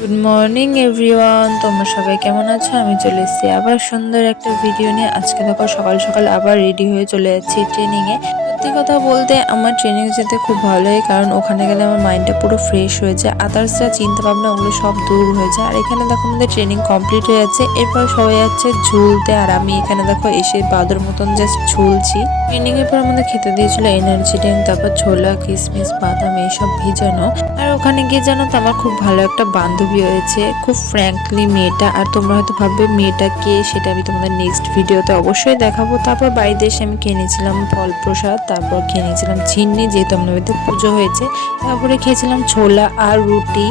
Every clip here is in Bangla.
গুড মর্নিং এভরিওয়ান, তোমরা সবাই কেমন আছো? আমি চলে এসেছি আবার সুন্দর একটা ভিডিও নিয়ে। আজকে দেখো সকাল সকাল আবার রেডি হয়ে চলে যাচ্ছি ট্রেনিংয়ে। সত্যি কথা বলতে আমার ট্রেনিং যেতে খুব ভালো হয়, কারণ ওখানে গেলে আমার মাইন্ডটা পুরো ফ্রেশ হয়ে যায়, আদার্স যা চিন্তা ভাবনা ওগুলো সব দূর হয়ে যায়। আর এখানে দেখো আমাদের ট্রেনিং কমপ্লিট হয়ে যাচ্ছে, এরপর সবাই যাচ্ছে ঝুলতে, আর আমি এখানে দেখো এসে বাদর মতন জাস্ট ঝুলছি। ট্রেনিং এর পর আমাদের খেতে দিয়েছিল এনার্জি ড্রিঙ্ক, তারপর ছোলা, কিশমিশ, বাদাম এইসব ভিজানো। আর ওখানে গিয়ে জানো তো আমার খুব ভালো একটা বান্ধবী হয়েছে, খুব ফ্র্যাঙ্কলি মেয়েটা। আর তোমরা হয়তো ভাববে মেয়েটা কে, সেটা আমি তোমাদের নেক্সট ভিডিওতে অবশ্যই দেখাবো। তারপর বাড়িতে এসে আমি খেয়ে নিয়েছিলাম ফল প্রসাদ, তারপর খেয়ে নিয়েছিলাম ঝিন্নি, যেহেতু আমাদের বাড়িতে পুজো হয়েছে। তারপরে খেয়েছিলাম ছোলা আর রুটি।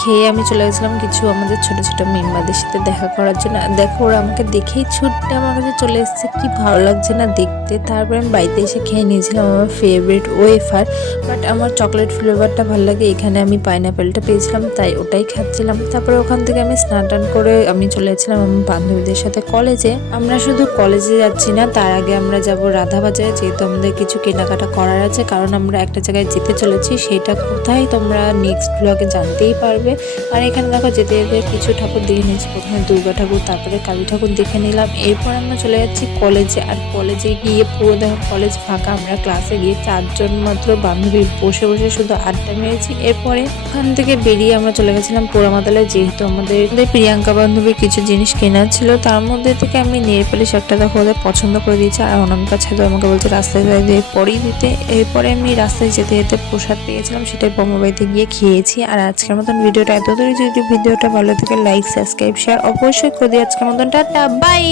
খেয়ে আমি চলে গেছিলাম কিছু আমাদের ছোট ছোট মেম্বারদের সাথে দেখা করার জন্য। দেখো ওরা আমাকে দেখেই ছুটতে আমার কাছে চলে এসেছে, কি ভালো লাগছে না দেখতে। তারপরে আমি বাড়িতে এসে খেয়ে নিয়েছিলাম আমার ফেভারিট ওয়েফার, বাট আমার চকলেট ফ্লেভারটা ভালো লাগে। এখানে আমি পাইনাপেলটা পেয়েছিলাম, তাই ওটাই খাচ্ছিলাম। তারপরে ওখান থেকে আমি স্নান টান করে আমি চলে যাচ্ছিলাম আমার বান্ধবীদের সাথে কলেজে। আমরা শুধু কলেজে যাচ্ছি না, তার আগে আমরা যাব রাধা বাজারে, যেহেতু আমাদের কিছু কেনাকাটা করার আছে, কারণ আমরা একটা জায়গায় যেতে চলেছি। সেটা কোথায় তোমরা নেক্সট ব্লগে জানতেই পারবে। আর এখানে দেখো যেতে যেতে কিছু ঠাকুর দেখে নিয়েছি, প্রথমে দুর্গা ঠাকুর, তারপরে কালী ঠাকুর দেখে নিলাম। এরপর আমরা চলে যাচ্ছি কলেজে। আর কলেজে গিয়ে পুরো দেখো কলেজ ফাঁকা, আমরা ক্লাসে গিয়ে 4 জন মাত্র বান্ধবী বসে বসে শুধু আড্ডা মেরেছি। এরপরে ওখান থেকে বেরিয়ে আমরা চলে গেছিলাম পোড়ামাতালে, যেহেতু আমাদের প্রিয়াঙ্কা বান্ধবীর কিছু জিনিস কেনার ছিল। তার মধ্যে থেকে আমি নেল পালিশ একটা দেখো ওদের পছন্দ করে দিয়েছি, আর অনামিকা ছাদু আমাকে বলছে রাস্তায় দিয়ে পরেই দিতে। এরপরে আমি রাস্তায় যেতে যেতে প্রসাদ পেয়েছিলাম, সেটাই বোমা বাড়িতে গিয়ে খেয়েছি। আর আজকের মতন ভিডিওটা এত দূরে, যদি ভিডিওটা ভালো থাকে লাইক, সাবস্ক্রাইব, শেয়ার অবশ্যই করে দিই। আজকের মতন টাটা, বাই।